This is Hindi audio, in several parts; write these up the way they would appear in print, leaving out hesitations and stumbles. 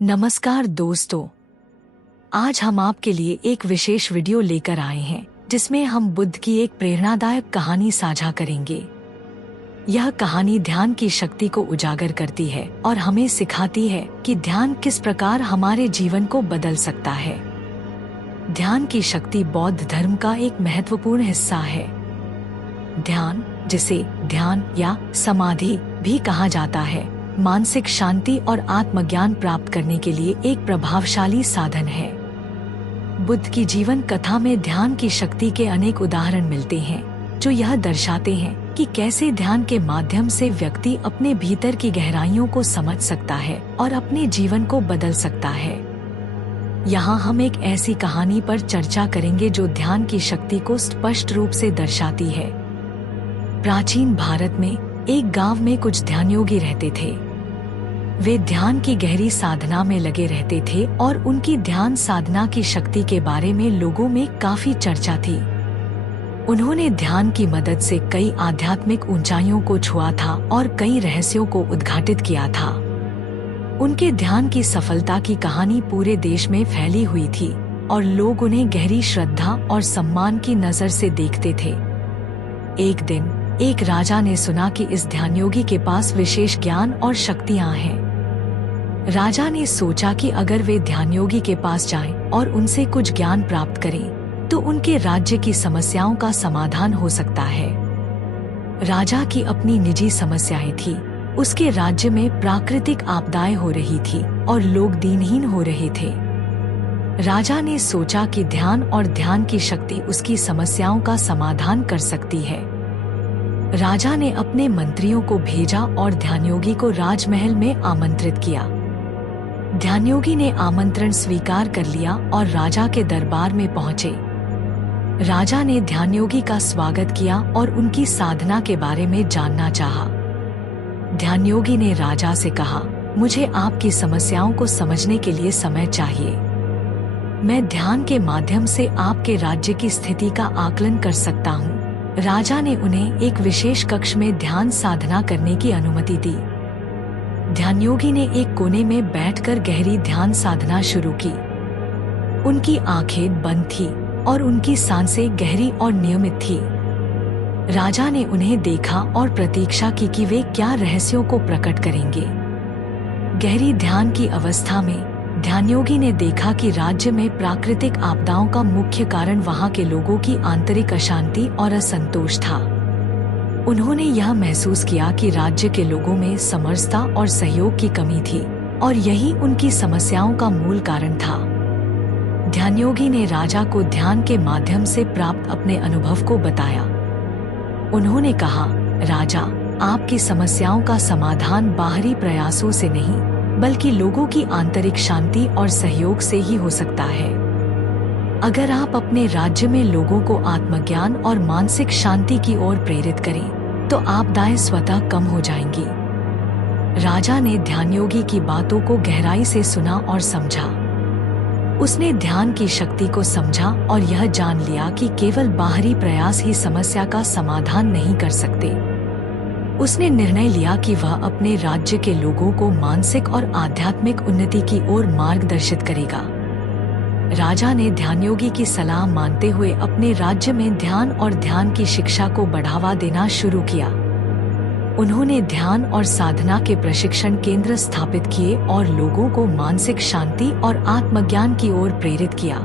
नमस्कार दोस्तों, आज हम आपके लिए एक विशेष वीडियो लेकर आए हैं जिसमें हम बुद्ध की एक प्रेरणादायक कहानी साझा करेंगे। यह कहानी ध्यान की शक्ति को उजागर करती है और हमें सिखाती है कि ध्यान किस प्रकार हमारे जीवन को बदल सकता है। ध्यान की शक्ति बौद्ध धर्म का एक महत्वपूर्ण हिस्सा है। ध्यान, जिसे ध्यान या समाधि भी कहा जाता है, मानसिक शांति और आत्मज्ञान प्राप्त करने के लिए एक प्रभावशाली साधन है। बुद्ध की जीवन कथा में ध्यान की शक्ति के अनेक उदाहरण मिलते हैं जो यह दर्शाते हैं कि कैसे ध्यान के माध्यम से व्यक्ति अपने भीतर की गहराइयों को समझ सकता है और अपने जीवन को बदल सकता है। यहाँ हम एक ऐसी कहानी पर चर्चा करेंगे जो ध्यान की शक्ति को स्पष्ट रूप से दर्शाती है। प्राचीन भारत में एक गांव में कुछ ध्यानयोगी रहते थे। वे ध्यान की गहरी साधना में लगे रहते थे और उनकी ध्यान साधना की शक्ति के बारे में लोगों में काफी चर्चा थी। उन्होंने ध्यान की मदद से कई आध्यात्मिक ऊंचाइयों को छुआ था और कई रहस्यों को उद्घाटित किया था। उनके ध्यान की सफलता की कहानी पूरे देश में फैली हुई थी और लोग उन्हें गहरी श्रद्धा और सम्मान की नजर से देखते थे। एक दिन एक राजा ने सुना कि इस ध्यानयोगी के पास विशेष ज्ञान और शक्तियां हैं। राजा ने सोचा कि अगर वे ध्यानयोगी के पास जाएं और उनसे कुछ ज्ञान प्राप्त करें तो उनके राज्य की समस्याओं का समाधान हो सकता है। राजा की अपनी निजी समस्याएं थी। उसके राज्य में प्राकृतिक आपदाएं हो रही थी और लोग दीनहीन हो रहे थे। राजा ने सोचा कि ध्यान और ध्यान की शक्ति उसकी समस्याओं का समाधान कर सकती है। राजा ने अपने मंत्रियों को भेजा और ध्यानयोगी को राजमहल में आमंत्रित किया। ध्यानयोगी ने आमंत्रण स्वीकार कर लिया और राजा के दरबार में पहुंचे। राजा ने ध्यानयोगी का स्वागत किया और उनकी साधना के बारे में जानना चाहा। ध्यानयोगी ने राजा से कहा, मुझे आपकी समस्याओं को समझने के लिए समय चाहिए। मैं ध्यान के माध्यम से आपके राज्य की स्थिति का आकलन कर सकता हूँ। राजा ने उन्हें एक विशेष कक्ष में ध्यान साधना करने की अनुमति दी। ध्यानयोगी ने एक कोने में बैठकर गहरी ध्यान साधना शुरू की। उनकी आंखें बंद थी और उनकी सांसें गहरी और नियमित थी। राजा ने उन्हें देखा और प्रतीक्षा की कि वे क्या रहस्यों को प्रकट करेंगे। गहरी ध्यान की अवस्था में ध्यानयोगी ने देखा कि राज्य में प्राकृतिक आपदाओं का मुख्य कारण वहां के लोगों की आंतरिक अशांति और असंतोष था। उन्होंने यह महसूस किया कि राज्य के लोगों में समरसता और सहयोग की कमी थी और यही उनकी समस्याओं का मूल कारण था। ध्यानयोगी ने राजा को ध्यान के माध्यम से प्राप्त अपने अनुभव को बताया। उन्होंने कहा, राजा, आपकी समस्याओं का समाधान बाहरी प्रयासों से नहीं बल्कि लोगों की आंतरिक शांति और सहयोग से ही हो सकता है। अगर आप अपने राज्य में लोगों को आत्मज्ञान और मानसिक शांति की ओर प्रेरित करें तो आपदाएं स्वतः कम हो जाएंगी। राजा ने ध्यानयोगी की बातों को गहराई से सुना और समझा। उसने ध्यान की शक्ति को समझा और यह जान लिया कि केवल बाहरी प्रयास ही समस्या का समाधान नहीं कर सकते। उसने निर्णय लिया कि वह अपने राज्य के लोगों को मानसिक और आध्यात्मिक उन्नति की ओर मार्गदर्शित करेगा। राजा ने ध्यानयोगी की सलाह मानते हुए अपने राज्य में ध्यान और ध्यान की शिक्षा को बढ़ावा देना शुरू किया। उन्होंने ध्यान और साधना के प्रशिक्षण केंद्र स्थापित किए और लोगों को मानसिक शांति और आत्मज्ञान की ओर प्रेरित किया।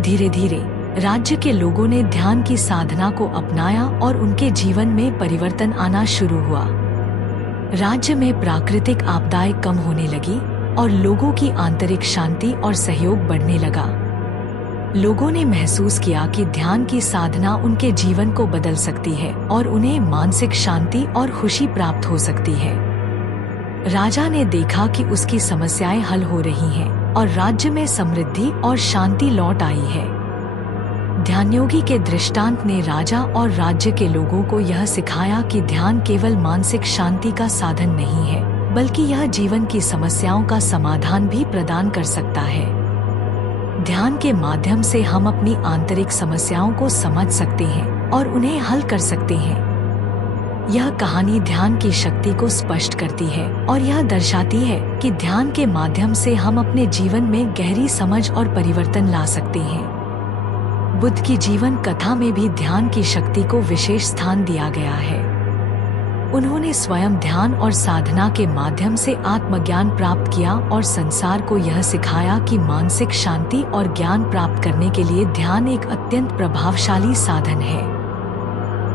धीरे धीरे राज्य के लोगों ने ध्यान की साधना को अपनाया और उनके जीवन में परिवर्तन आना शुरू हुआ। राज्य में प्राकृतिक आपदाएं कम होने लगी और लोगों की आंतरिक शांति और सहयोग बढ़ने लगा। लोगों ने महसूस किया कि ध्यान की साधना उनके जीवन को बदल सकती है और उन्हें मानसिक शांति और खुशी प्राप्त हो सकती है। राजा ने देखा कि उसकी समस्याएं हल हो रही हैं और राज्य में समृद्धि और शांति लौट आई है। ध्यानयोगी के दृष्टांत ने राजा और राज्य के लोगों को यह सिखाया कि ध्यान केवल मानसिक शांति का साधन नहीं है बल्कि यह जीवन की समस्याओं का समाधान भी प्रदान कर सकता है। ध्यान के माध्यम से हम अपनी आंतरिक समस्याओं को समझ सकते हैं और उन्हें हल कर सकते हैं। यह कहानी ध्यान की शक्ति को स्पष्ट करती है और यह दर्शाती है कि ध्यान के माध्यम से हम अपने जीवन में गहरी समझ और परिवर्तन ला सकते हैं। बुद्ध की जीवन कथा में भी ध्यान की शक्ति को विशेष स्थान दिया गया है। उन्होंने स्वयं ध्यान और साधना के माध्यम से आत्मज्ञान प्राप्त किया और संसार को यह सिखाया कि मानसिक शांति और ज्ञान प्राप्त करने के लिए ध्यान एक अत्यंत प्रभावशाली साधन है।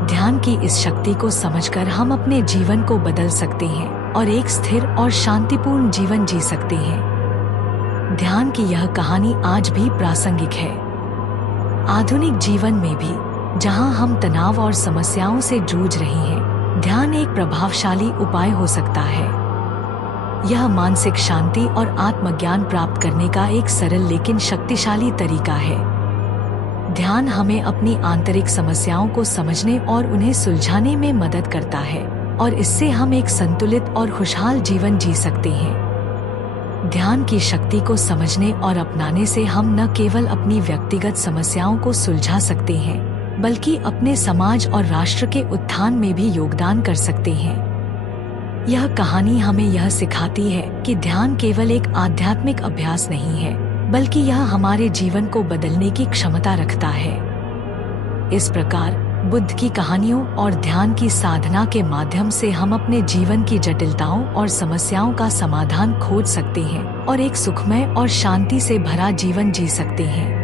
ध्यान की इस शक्ति को समझकर हम अपने जीवन को बदल सकते हैं और एक स्थिर और शांतिपूर्ण जीवन जी सकते हैं। ध्यान की यह कहानी आज भी प्रासंगिक है। आधुनिक जीवन में भी जहां हम तनाव और समस्याओं से जूझ रहे हैं, ध्यान एक प्रभावशाली उपाय हो सकता है। यह मानसिक शांति और आत्मज्ञान प्राप्त करने का एक सरल लेकिन शक्तिशाली तरीका है। ध्यान हमें अपनी आंतरिक समस्याओं को समझने और उन्हें सुलझाने में मदद करता है और इससे हम एक संतुलित और खुशहाल जीवन जी सकते हैं। ध्यान की शक्ति को समझने और अपनाने से हम न केवल अपनी व्यक्तिगत समस्याओं को सुलझा सकते हैं, बल्कि अपने समाज और राष्ट्र के उत्थान में भी योगदान कर सकते हैं। यह कहानी हमें यह सिखाती है कि ध्यान केवल एक आध्यात्मिक अभ्यास नहीं है, बल्कि यह हमारे जीवन को बदलने की क्षमता रखता है। इस प्रकार बुद्ध की कहानियों और ध्यान की साधना के माध्यम से हम अपने जीवन की जटिलताओं और समस्याओं का समाधान खोज सकते हैं और एक सुखमय और शांति से भरा जीवन जी सकते हैं।